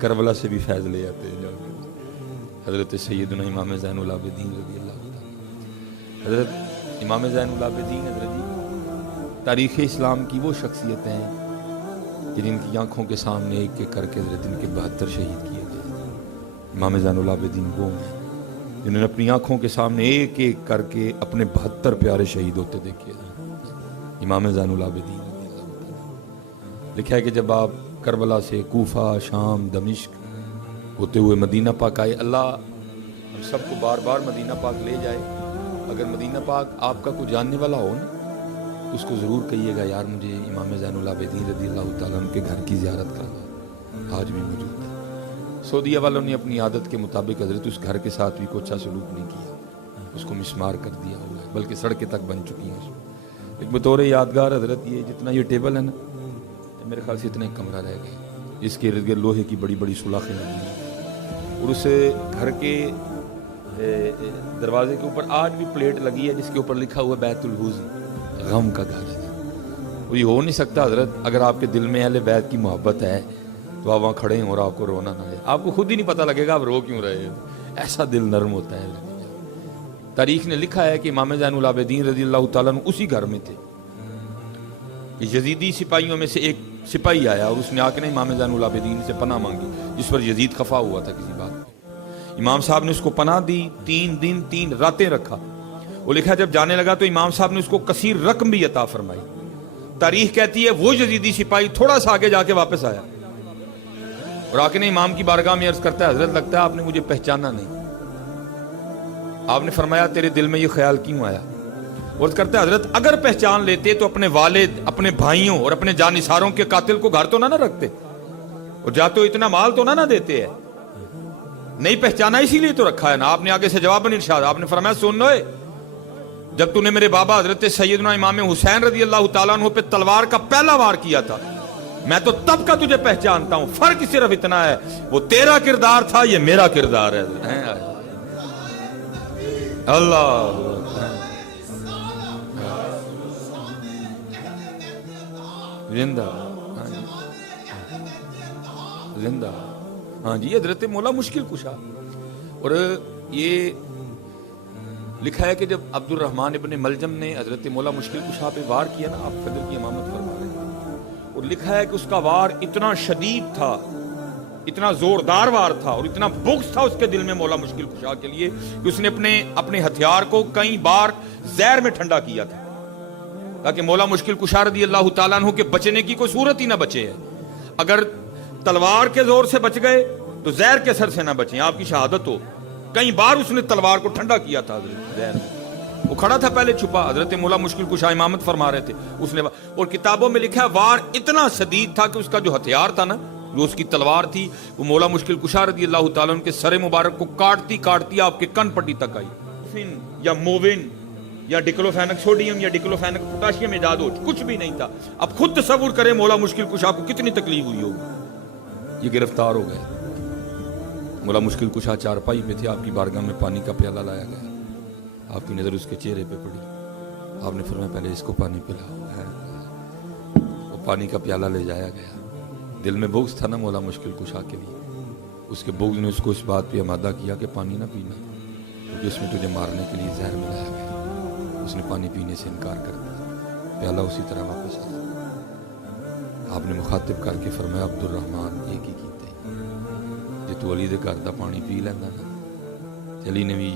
کربلا سے بھی فیض لے آتے ہیں حضرت سیدنا امام زین العابدین رضی اللہ عنہ. حضرت امام زین العابدین حضرت جی تاریخ اسلام کی وہ شخصیتیں ہیں کہ جن کی آنکھوں کے سامنے ایک ایک کر کے حضرت ان کے 72 شہید کیے گئے. امام زین العابدین وہ ہیں جنہوں نے اپنی آنکھوں کے سامنے ایک ایک کر کے اپنے 72 پیارے شہید ہوتے دیکھے. امام زین العابدین لکھا ہے کہ جب آپ کربلا سے کوفہ، شام، دمشق ہوتے ہوئے مدینہ پاک آئے، اللہ ہم سب کو بار بار مدینہ پاک لے جائے. اگر مدینہ پاک آپ کا کوئی جاننے والا ہو نا تو اس کو ضرور کہیے گا یار مجھے امام زین العابدین رضی اللہ تعالیٰ عنہ کے گھر کی زیارت کروا. آج بھی موجود ہے. سعودیہ والوں نے اپنی عادت کے مطابق حضرت اس گھر کے ساتھ بھی کوئی اچھا سلوک نہیں کیا، اس کو مسمار کر دیا ہوا ہے، بلکہ سڑکیں تک بن چکی ہیں. ایک بطور یادگار حضرت یہ جتنا یہ ٹیبل ہے نا، میرے خیال سے اتنا ایک کمرہ رہ گیا جس کے ارد گرد لوہے کی بڑی بڑی سوراخیں لگی ہیں، اور اس گھر کے دروازے کے اوپر آج بھی پلیٹ لگی ہے جس کے اوپر لکھا ہوا بیت الحزن، غم کا گھر ہے. اور یہ ہو نہیں سکتا حضرت اگر آپ کے دل میں اہل بیت کی محبت ہے تو آپ وہاں کھڑے ہیں اور آپ کو رونا نہ ہے. آپ کو خود ہی نہیں پتہ لگے گا آپ رو کیوں رہے ہیں. ایسا دل نرم ہوتا ہے. تاریخ نے لکھا ہے کہ امام زین العابدین رضی اللہ تعالیٰ عنہ اسی گھر میں تھے. یزیدی سپاہیوں میں سے ایک سپاہی آیا اور اس نے آ کے امام زین العابدین سے پناہ مانگی، جس پر یزید خفا ہوا تھا کسی بات پہ. امام صاحب نے اس کو پناہ دی، 3 دن 3 راتیں رکھا. وہ لکھا جب جانے لگا تو امام صاحب نے اس کو کثیر رقم بھی عطا فرمائی. تاریخ کہتی ہے وہ یزیدی سپاہی تھوڑا سا آگے جا کے واپس آیا اور آ کے امام کی بارگاہ میں عرض کرتا ہے حضرت لگتا ہے آپ نے مجھے پہچانا نہیں. آپ نے فرمایا تیرے دل میں یہ خیال کیوں آیا؟ عرض کرتا ہے حضرت اگر پہچان لیتے تو اپنے والد، اپنے بھائیوں اور اپنے جانثاروں کے قاتل کو گھر تو نہ رکھتے اور جا تو اتنا مال تو نہ دیتے ہیں. نہیں پہچانا اسی لیے تو رکھا ہے نا. آپ نے آگے سے جواب ارشاد، آپ نے فرمایا سن لو، جب تو نے میرے بابا حضرت سیدنا امام حسین رضی اللہ تعالیٰ عنہ پہ تلوار کا پہلا وار کیا تھا میں تو تب کا تجھے پہچانتا ہوں. فرق صرف اتنا ہے وہ تیرا کردار تھا، یہ میرا کردار ہے. اللہ زندہ زندہ. ہاں جی حضرت مولا مشکل کشا. اور یہ لکھا ہے کہ جب عبد الرحمن ابن ملجم نے حضرت مولا مشکل کشا پہ وار کیا نا، آپ فجر کی امامت فرما رہے ہیں، اور لکھا ہے کہ اس کا وار اتنا شدید تھا، اتنا زوردار وار تھا اور اتنا بغض تھا اس کے دل میں مولا مشکل کشا کے لیے کہ اس نے اپنے ہتھیار کو کئی بار زہر میں ٹھنڈا کیا تھا تاکہ مولا مشکل کشا رضی اللہ تعالیٰ عنہ کے بچنے کی کوئی صورت ہی نہ بچے ہے. اگر تلوار کے زور سے بچ گئے تو زہر کے اثر سے نہ بچیں، آپ کی شہادت ہو. کئی بار اس نے تلوار کو ٹھنڈا کیا تھا زہر میں. وہ کھڑا تھا پہلے چھپا، حضرت مولا مشکل کشا امامت فرما رہے تھے اس نے. اور کتابوں میں لکھا ہے وار اتنا شدید تھا کہ اس کا جو ہتھیار تھا نا، جو اس کی تلوار تھی، وہ مولا مشکل کشا رضی اللہ تعالیٰ عنہ کے سر مبارک کو کاٹتی کاٹتی آپ کے کن پٹی تک آئی. یا مووین یا ڈیکلوفینک سوڈیم یا ڈیکلوفینک پوٹاشیم ایجاد ہو، کچھ بھی نہیں تھا. اب خود تصور کریں مولا مشکل کشا کو کتنی تکلیف ہوئی ہوگی. یہ گرفتار ہو گئے. مولا مشکل کشا چارپائی پہ تھے، آپ کی بارگاہ میں پانی کا پیالہ لایا گیا. آپ کی نظر اس کے چہرے پہ پڑی. آپ نے فرمایا پہلے اس کو پانی پلاؤ. وہ پانی کا پیالہ لے جایا گیا. دل میں بغض تھا نا مولا مشکل کشا کے لیے. اس کے بغض نے اس کو اس بات پہ آمادہ کیا کہ پانی نہ پینا کیونکہ اس میں تجھے مارنے کے لیے زہر ملایا گیا. اس نے پانی پینے سے انکار کر دیا. پیالہ اسی طرح واپس آیا. آپ نے مخاطب کر کے فرمایا عبد الرحمن یہ کی کیتے جی تو علی دے گھر دا پانی پی لینا نا، علی نے بھی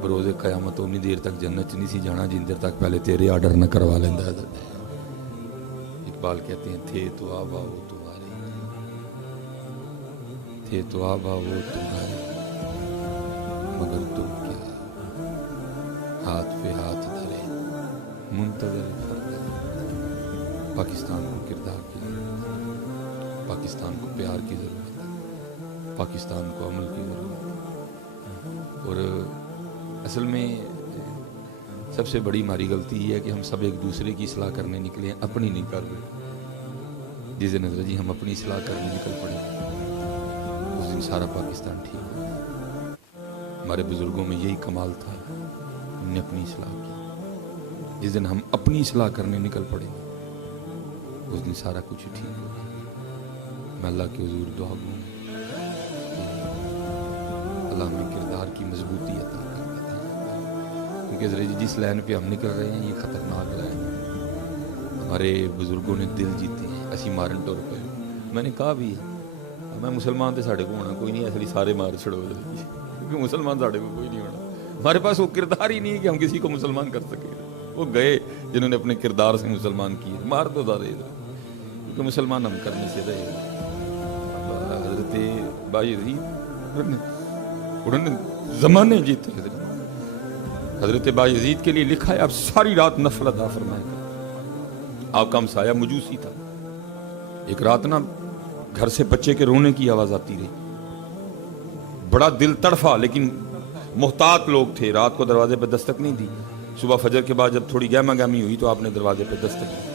بروز قیامت اتنی دیر تک جنت نہیں سی جانا جن دیر تک پہلے تیرے آرڈر نہ کروا لینا. اقبال کہتے ہیں تھے تو آبا وہ تمہارے، تھے تو آبا وہ تمہارے، مگر تم کیا ہاتھ پہ ہاتھ دھرے منتظر فرق. پاکستان کو کردار کی ضرورت ہے، پاکستان کو پیار کی ضرورت ہے، پاکستان کو عمل کی ضرورت ہے. اور اصل میں سب سے بڑی ہماری غلطی یہ ہے کہ ہم سب ایک دوسرے کی اصلاح کرنے نکلے ہیں، اپنی نہیں کر رہے. جس دن نظر جی ہم اپنی اصلاح کرنے نکل پڑے اس دن سارا پاکستان ٹھیک ہو. ہمارے بزرگوں میں یہی کمال تھا، ہم نے اپنی اصلاح کی. جس دن ہم اپنی اصلاح کرنے نکل پڑے اس دن سارا کچھ ٹھیک ہو گیا. میں اللہ کے حضور دعا گوں اللہ میں کردار کی مضبوطی عطا کر دیتا ہے، کیونکہ جس لائن پہ ہم نکل رہے ہیں یہ خطرناک لائن ہے۔ ہمارے بزرگوں نے دل جیتے ہیں، اسی مارن ٹور پہ میں نے کہا بھی میں مسلمان تو ساڑھے کو ہونا کوئی نہیں، ایسے سارے مار چھڑو کیونکہ مسلمان ساڑھے کو کوئی نہیں ہونا، ہمارے پاس وہ کردار ہی نہیں ہے کہ ہم کسی کو مسلمان کر سکیں۔ وہ گئے جنہوں نے اپنے کردار سے مسلمان کیے، مار تو دارے کیونکہ مسلمان ہم کرنے سے رہے۔ حضرت بایزید انہوں نے زمانے جیتے، حضرت بایزید کے لیے لکھا ہے آپ ساری رات نفل ادا فرمائے، آپ کا ہمسایہ مجوسی تھا، ایک رات نا گھر سے بچے کے رونے کی آواز آتی رہی، بڑا دل تڑفا، لیکن محتاط لوگ تھے، رات کو دروازے پہ دستک نہیں دی، صبح فجر کے بعد جب تھوڑی گہما گہمی ہوئی تو آپ نے دروازے پہ دستک دی،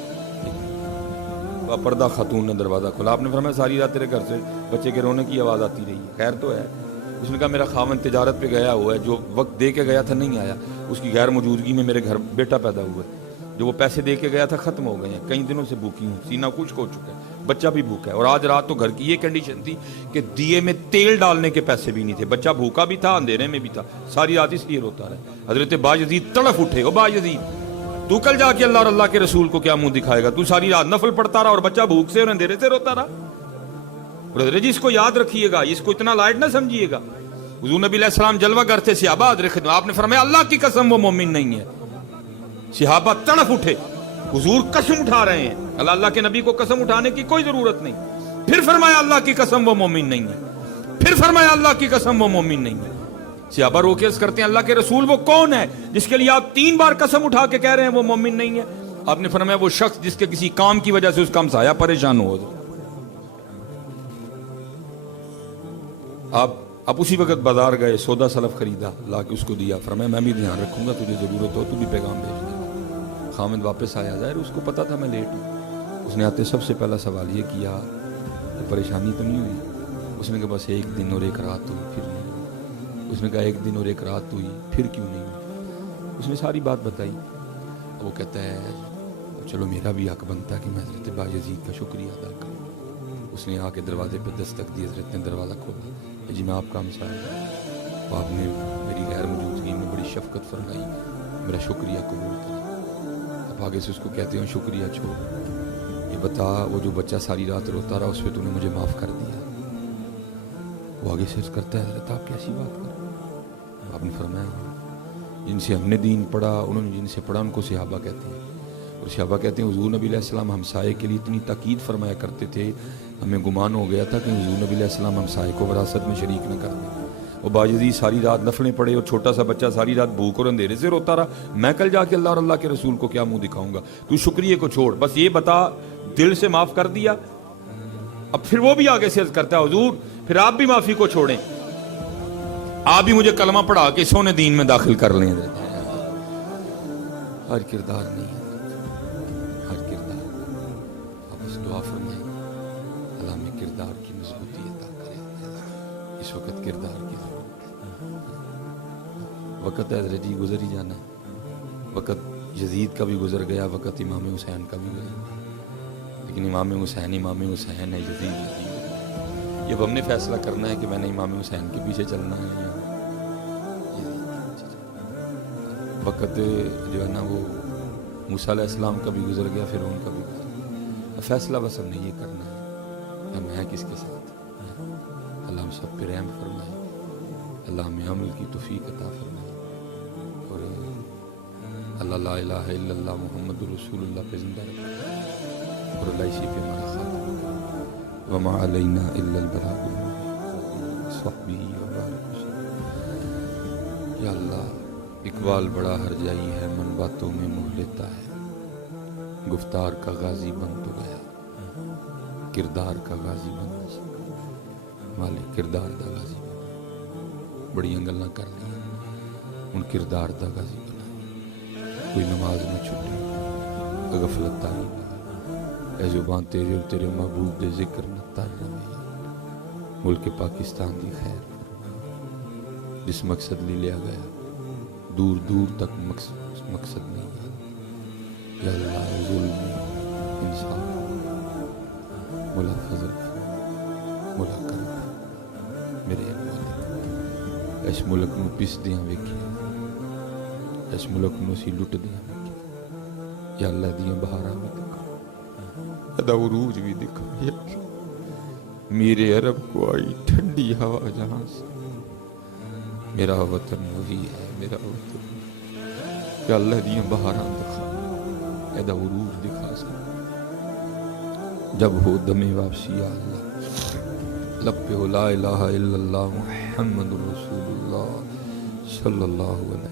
پردہ خاتون نے دروازہ کھولا، آپ نے فرمایا ساری رات تیرے گھر سے بچے کے رونے کی آواز آتی رہی، خیر تو ہے؟ اس نے کہا میرا خاوند تجارت پہ گیا ہوا ہے، جو وقت دے کے گیا تھا نہیں آیا، اس کی غیر موجودگی میں میرے گھر بیٹا پیدا ہوا ہے، جو وہ پیسے دے کے گیا تھا ختم ہو گئے ہیں، کئی دنوں سے بھوکی ہوں، سینہ کچھ ہو چکا ہے، بچہ بھی بھوکا ہے، اور آج رات تو گھر کی یہ کنڈیشن تھی کہ دیے میں تیل ڈالنے کے پیسے بھی نہیں تھے، بچہ بھوکا بھی تھا، اندھیرے میں بھی تھا، ساری رات اس لیے روتا رہا۔ حضرت بایزید تڑف اٹھے، او بایزید تو کل جا کے اللہ اور اللہ کے رسول کو کیا منہ دکھائے گا؟ تو ساری رات نفل پڑھتا رہا اور بچہ بھوک سے اور اندھیرے سے روتا رہا۔ برادر جی اس کو یاد رکھیے گا، اس کو اتنا لائٹ نہ سمجھیے گا۔ حضور نبی علیہ السلام جلوہ گر تھے، صحابہ حاضر خدمت، آپ نے فرمایا اللہ کی قسم وہ مومن نہیں ہے، صحابہ تڑف اٹھے، حضور قسم اٹھا رہے ہیں، اللہ کے نبی کو قسم اٹھانے کی کوئی ضرورت نہیں، پھر فرمایا اللہ کی قسم وہ مومن نہیں ہے، پھر فرمایا اللہ کی قسم وہ مومن نہیں ہے۔ صحابہ رو کے عرض کرتے ہیں اللہ کے رسول وہ کون ہے جس کے لیے آپ 3 بار قسم اٹھا کے کہہ رہے ہیں وہ مومن نہیں ہے؟ آپ نے فرمایا وہ شخص جس کے کسی کام کی وجہ سے اس کا ہمسایہ پریشان ہو۔ آپ اسی وقت بازار گئے، سودا سلف خریدا، لا کے اس کو دیا، فرمایا میں بھی دھیان رکھوں گا، تجھے ضرورت ہو تو بھی پیغام بھیج دے۔ خامد واپس آیا، ظاہر اس کو پتا تھا میں لیٹ ہوں، اس نے آتے سب سے پہلا سوال یہ کیا پریشانی تو نہیں ہوئی؟ اس نے کہا بس 1 دن اور 1 رات ہوئی، پھر نہیں۔ اس نے کہا 1 دن اور 1 رات ہوئی، پھر کیوں نہیں ہوئی؟ اس نے ساری بات بتائی۔ وہ کہتا ہے چلو میرا بھی حق بنتا ہے کہ میں حضرت بایزید کا شکریہ ادا کروں۔ اس نے آ کے دروازے پہ دستک دی، حضرت نے دروازہ کھولا، جی میں آپ کا ہمسایہ ہوں، تو آپ نے میری غیر موجودگی میں بڑی شفقت فرمائی، میرا شکریہ قبول کریں۔ اب آگے سے اس کو کہتے ہیں شکریہ چھوڑ، یہ بتا وہ جو بچہ ساری رات روتا رہا اس پہ تو نے مجھے معاف کر دیا؟ وہ آگے سے کرتا ہے حضرت آپ کیسی بات کر؟ آپ نے فرمایا جن سے ہم نے دین پڑھا، انہوں نے جن سے پڑھا ان کو صحابہ کہتے ہیں، اور صحابہ کہتے ہیں حضور نبی علیہ السلام ہمسائے کے لیے اتنی تاکید فرمایا کرتے تھے، ہمیں گمان ہو گیا تھا کہ حضور نبی علیہ السلام ہمسائے کو وراثت میں شریک نہ کر دیں۔ وہ بایزید ساری رات نفلیں پڑھے اور چھوٹا سا بچہ ساری رات بھوک اور اندھیرے سے روتا رہا، میں کل جا کے اللہ اور اللہ کے رسول کو کیا منہ دکھاؤں گا؟ تو شکریہ کو چھوڑ، بس یہ بتا دل سے معاف کر دیا؟ اب پھر وہ بھی آگے سے عرض کرتا ہے حضور پھر آپ بھی معافی کو چھوڑیں، آپ بھی مجھے کلمہ پڑھا کے سونے دین میں داخل کر لیں۔ ہر کردار نہیں ہے، ہر کردار، آپ اس دعا فرمائیں اللہ میں کردار کی مضبوطی عطا کرے۔ اس وقت کردار کی ضرورت ہے، وقت ہے حضرت جی گزر ہی جانا ہے، وقت یزید کا بھی گزر گیا، وقت امام حسین کا بھی گزر گیا، لیکن امام حسین ہے، یزید ہے۔ یہ اب ہم نے فیصلہ کرنا ہے کہ میں نے امام حسین کے پیچھے چلنا ہے یا وقت جو ہے نا وہ موسیٰ علیہ السلام کا بھی گزر گیا، پھر ان کا بھی گزر گیا۔ فیصلہ بس ہم نے یہ کرنا ہے کہ ہم ہیں کس کے ساتھ۔ اللہ ہم سب پہ رحم فرمائے، اللہ ہمیں عمل کی توفیق عطا فرمائے، اور اللہ لا الہ الا اللہ محمد رسول اللہ پہ زندہ رکھے، اور اللہ اسی پہ ہمارا خاتمہ کرے۔ وما علینا الا البلاغ المبین صحبہ وبارک وسلم۔ یا اللہ اقبال بڑا ہرجائی ہے، من باتوں میں منہ لیتا ہے، گفتار کا غازی بن تو گیا، کردار کا غازی بن نہ سکا، مالک کردار دا غازی بن، بڑی گلاں کر لی ان کردار دا غازی بنا، کوئی نماز نہ چھٹے، غفلت تاری نہ، اے زبان تیرے اور تیرے محبوب دے ذکر نہ تر رہے، ملک پاکستان دی خیر فرما، جس مقصد لی لیا گیا دور دور تک مقصد نہیں ہے۔ یا اللہ ظلم انصاف مولا فضل اس ملک نو پسدیاں ویکھیا، اس ملک نو اسی لٹدیاں ویکھیا، یا اللہ دیاں بہاراں بھی دکھا، ادا عروج بھی دکھا، یا میرے عرب کو آئی ٹھنڈی ہوا جہاں سے، میرا وطن وہی ہے، میرا وطن یا اللہ دیاں بہاراں دکھا، ادا عروج دکھا سکتا جب ہو دم واپسی یا اللہ، لب پہ ہو لا الہ الا اللہ محمد رسول اللہ صلی اللہ علیہ